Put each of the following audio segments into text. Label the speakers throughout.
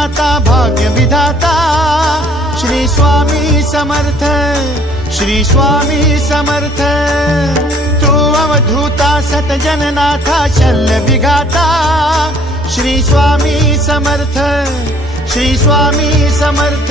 Speaker 1: ज्ञाता भाग्य विधाता श्री स्वामी समर्थ श्री स्वामी समर्थ ध्रुता सत जन नाथा शल्य विघाता श्री स्वामी समर्थ श्री स्वामी समर्थ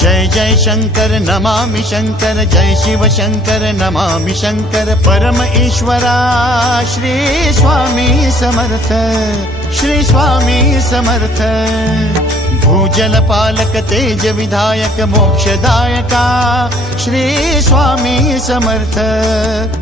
Speaker 1: जय जय शंकर नमामि शङ्कर जय शिव शङ्कर नमामि शङ्कर ईश्वरा श्री स्वामी समर्थ श्री स्वामी समर्थ पालक तेज विधायक मोक्षदायका श्री स्वामी समर्थ